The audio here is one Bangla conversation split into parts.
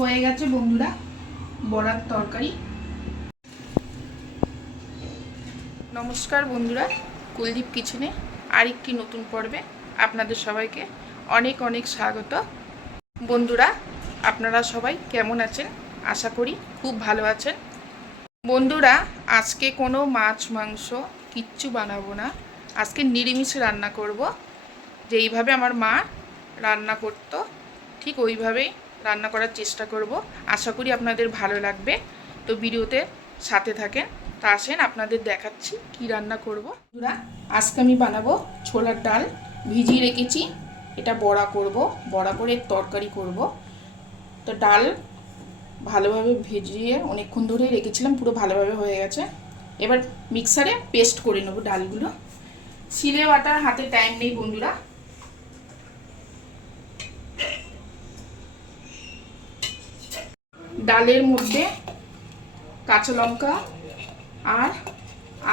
হয়ে গেছে বন্ধুরা বড়ার তরকারি। নমস্কার বন্ধুরা, কুলদীপ কিচেনে আরেকটি নতুন পর্বে আপনাদের সবাইকে অনেক অনেক স্বাগত। বন্ধুরা, আপনারা সবাই কেমন আছেন? আশা করি খুব ভালো আছেন। বন্ধুরা, আজকে কোনো মাছ মাংস কিচ্ছু বানাবো না। আজকে নিরামিষ রান্না করব। যেইভাবে আমার মা রান্না করতো ঠিক ওইভাবেই রান্না করার চেষ্টা করব। আশা করি আপনাদের ভালো লাগবে। তো ভিডিওতে সাথে থাকেন। তা আসেন আপনাদের দেখাচ্ছি কি রান্না করব। বন্ধুরা, আজকে আমি বানাবো ছোলার ডাল ভিজিয়ে রেখেছি। এটা বড়া করব, বড়া করে তরকারি করব। তো ডাল ভালোভাবে ভিজিয়ে অনেকক্ষণ ধরেই রেখেছিলাম, পুরো ভালোভাবে হয়ে গেছে। এবার মিক্সারে পেস্ট করে নেব ডালগুলো। শিলে বাটার হাতে টাইম নেই বন্ধুরা। ডালের মধ্যে কাঁচা লঙ্কা আর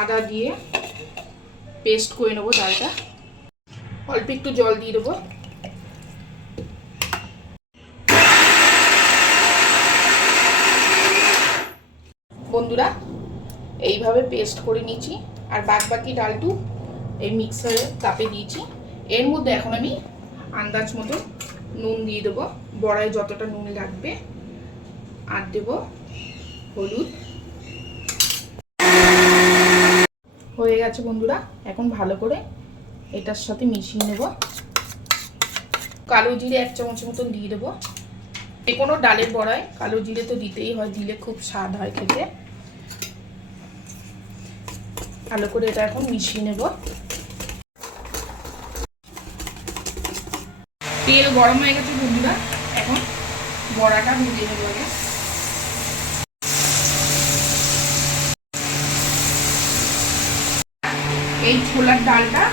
আদা দিয়ে পেস্ট করে নেবো ডালটা। অল্প একটু জল দিয়ে দেবো। বন্ধুরা, এইভাবে পেস্ট করে নিয়েছি আর বাকি ডালটু এই মিক্সারের কাপে দিয়েছি। এর মধ্যে এখন আমি আন্দাজ মতো নুন দিয়ে দেবো, বড়ায় যতটা নুন লাগবে। আর দেব হলুদ। হয়ে গেছে বন্ধুরা, এখন ভালো করে এটার সাথে মিশিয়ে নেব। কালো জিরে 1 চামচের মতন দিয়ে দেবো। যে কোনো ডালের বড়ায় কালো জিরে তো দিতেই হয়, দিলে খুব স্বাদ হয় খেতে। ভালো করে এটা এখন মিশিয়ে নেব। তেল গরম হয়ে গেছে বন্ধুরা, এখন বড়াটা ভেজে নেব আগে। এই ছোলার ডালটা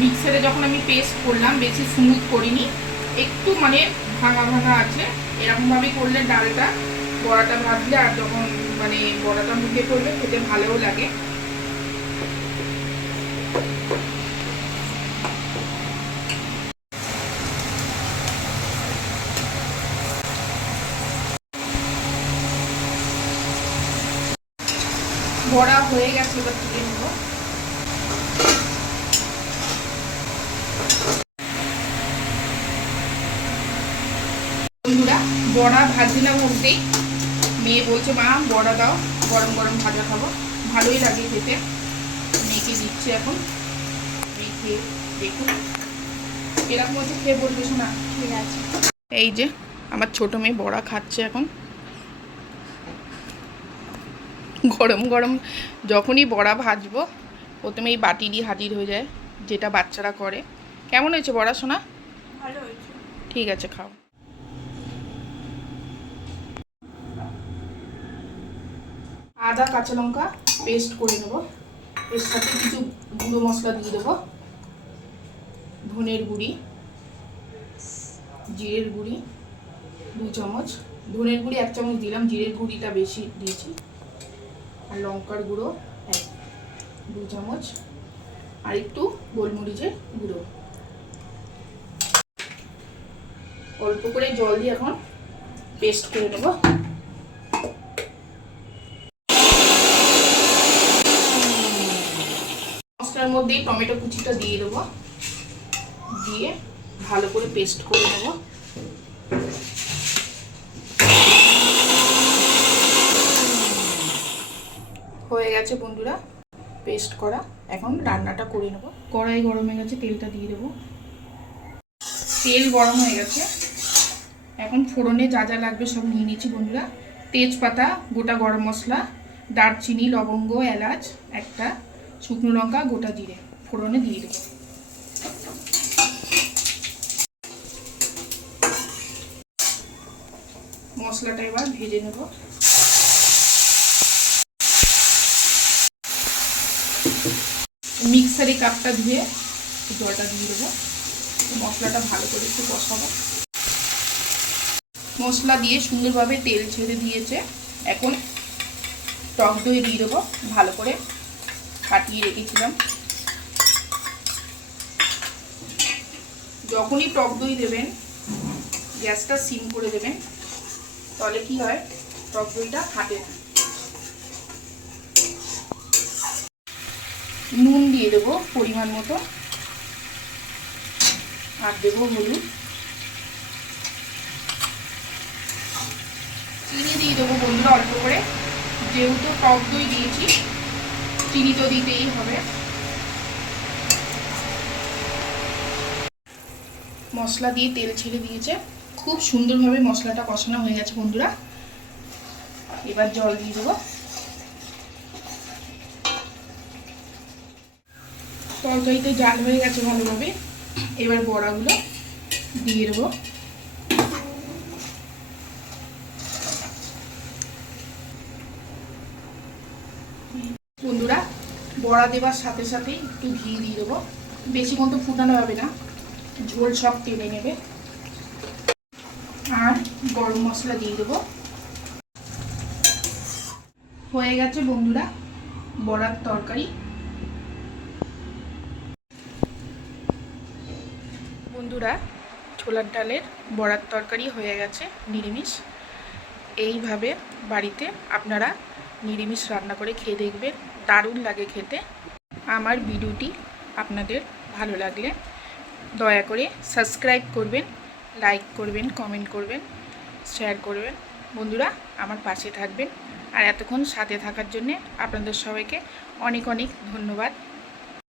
মিক্সারে যখন আমি পেস্ট করলাম, বেশি স্মুথ করিনি, একটু মানে ভাঙা ভাঙা আছে। এরকমভাবে করলে ডালটা বড়াটা ভাজলে আর যখন মানে বড়াটা মুখে করলে খেতে ভালোও লাগে। বড়া হয়ে গেছে, এবার তুলে নেব। বন্ধুরা, বড়া ভাজি না বলতেই মেয়ে বলছে মা বড়া দাও, গরম গরম ভাজা খাবো। ভালোই লাগে খেতে। মেয়েকে দিচ্ছে এখন। মেয়ে খেয়ে দেখুন এরকম হচ্ছে, খেয়ে বলবে শোনা ঠিক আছে। এই যে আমার ছোট মেয়ে বড়া খাচ্ছে এখন। গরম গরম যখনই বড়া ভাজবো প্রথমেই বাটি দিয়ে হাজির হয়ে যায়, যেটা বাচ্চারা করে। কেমন হয়েছে বড়া শোনা? ভালো হয়েছে। ঠিক আছে, খাও। আদা কাঁচা লঙ্কা পেস্ট করে নেব। এর সাথে কিছু গুঁড়ো মশলা দিয়ে দেবো। ধনের গুঁড়ি, জিরের গুঁড়ি 2 চামচ, ধনের গুঁড়ি 1 চামচ দিলাম, জিরের গুঁড়িটা বেশি দিয়েছি। আর লঙ্কার গুঁড়ো 2 চামচ, আর একটু গোলমরিচের গুঁড়ো। অল্প করে জল দিয়ে এখন পেস্ট করে নেব। মশলার মধ্যে টমেটো কুচিটা দিয়ে দেবো, দিয়ে ভালো করে পেস্ট করে নেব। হয়ে গেছে বন্ধুরা পেস্ট করা। এখন রান্নাটা করে নেব। কড়াই গরম হয়ে গেছে, তেলটা দিয়ে দেবো। তেল গরম হয়ে গেছে, এখন ফোড়নে যা যা লাগবে সব নিয়ে নিচ্ছি বন্ধুরা। তেজপাতা, গোটা গরম মশলা, দারচিনি, লবঙ্গ, এলাচ একটা, শুকনো লঙ্কা, গোটা জিরে ফোড়নে দিয়ে দেবো। মশলাটা এবার ভেজে নেব। মিক্সারে কাপটা ধুয়ে জলটা দিয়ে দেবো। মশলাটা ভালো করে একটু কষাবো। মশলা দিয়ে সুন্দরভাবে তেল ছেড়ে দিয়েছে। এখন টক দই দিয়ে দেবো, ভালো করে ফাটিয়ে রেখেছিলাম। যখনই টক দই দেবেন গ্যাসটা সিম করে দেবেন। তাহলে কি হয়, টক দইটা ফাটে না। নুন দিয়ে দেবো পরিমাণ মতো, আর দেবো হলুদ, চিনি দিয়ে দেবো বন্ধুরা অল্প করে, যেহেতু টক দই দিয়েছি চিনি তো দিতেই হবে। মশলা দিয়ে তেল ছেড়ে দিয়েছে, খুব সুন্দরভাবে মশলাটা কষানো হয়ে গেছে বন্ধুরা। এবার জল দিয়ে দেবো। তরকারিতে জাল হয়ে গেছে ভালোভাবে, এবার বড়াগুলো দিয়ে দেবো। বন্ধুরা বড়া দেওয়ার সাথে সাথেই একটু ঘি দিয়ে দেবো, বেশিক্ষণ তো ফুটানো হবে না, ঝোল সব টেনে নেবে। আর গরম মশলা দিয়ে দেবো। হয়ে গেছে বন্ধুরা বড়ার তরকারি। বন্ধুরা ছোলার ডালের বড়ার তরকারি হয়ে গেছে নিরামিষ। এইভাবে বাড়িতে আপনারা নিরামিষ রান্না করে খেয়ে দেখবেন, দারুণ লাগে খেতে। আমার ভিডিওটি আপনাদের ভালো লাগলে দয়া করে সাবস্ক্রাইব করবেন, লাইক করবেন, কমেন্ট করবেন, শেয়ার করবেন। বন্ধুরা আমার পাশে থাকবেন। আর এতক্ষণ সাথে থাকার জন্যে আপনাদের সবাইকে অনেক অনেক ধন্যবাদ।